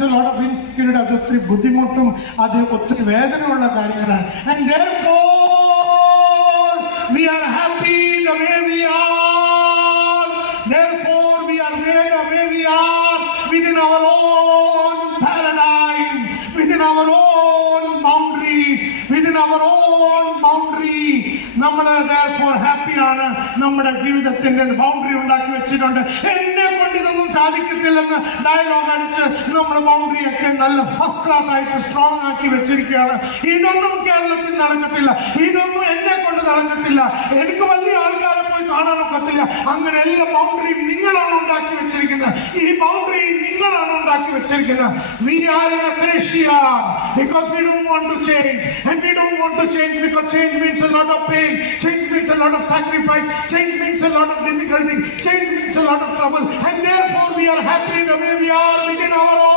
a lot of insecurity, അത് ഒത്തിരി ബുദ്ധിമുട്ടും അത് ഒത്തിരി വേദനയുള്ള കാര്യങ്ങളാണ്. And therefore we are happy the way we are. Therefore we are made the way we are within our own paradigm, within our own boundaries, within our own boundary. നമ്മൾ therefore ഹാപ്പിയാണ്. നമ്മുടെ ജീവിതത്തിന്റെ ബൗണ്ടറി ഉണ്ടാക്കി വെച്ചിട്ടുണ്ട്. എന്നെ കൊണ്ട് ഇതൊന്നും സാധിക്കത്തില്ലെന്ന് ഡയലോഗ് അടിച്ച് നമ്മുടെ ബൗണ്ടറിയൊക്കെ നല്ല ഫസ്റ്റ് ക്ലാസ് ആയിട്ട് സ്ട്രോങ് ആക്കി വെച്ചിരിക്കുകയാണ്. ഇതൊന്നും കേരളത്തിൽ നടക്കത്തില്ല, ഇതൊന്നും എന്നെ കൊണ്ട് നടക്കത്തില്ല, എനിക്ക് വലിയ ആൾക്കാരെ പോയി കാണാൻ ഒക്കത്തില്ല. അങ്ങനെ എല്ലാ ബൗണ്ടറിയും നിങ്ങളാണ് ഉണ്ടാക്കി വെച്ചിരിക്കുന്നത്. ഈ ബൗണ്ടറി നിങ്ങളാണ് ഉണ്ടാക്കി വെച്ചിരിക്കുന്നത്. We are in Acacia because we don't want to change, and we don't want to change because change means a lot of pain, change means a lot of sacrifice, change means a lot of difficulty, change means a lot of trouble, and therefore we are happy the way we are within our own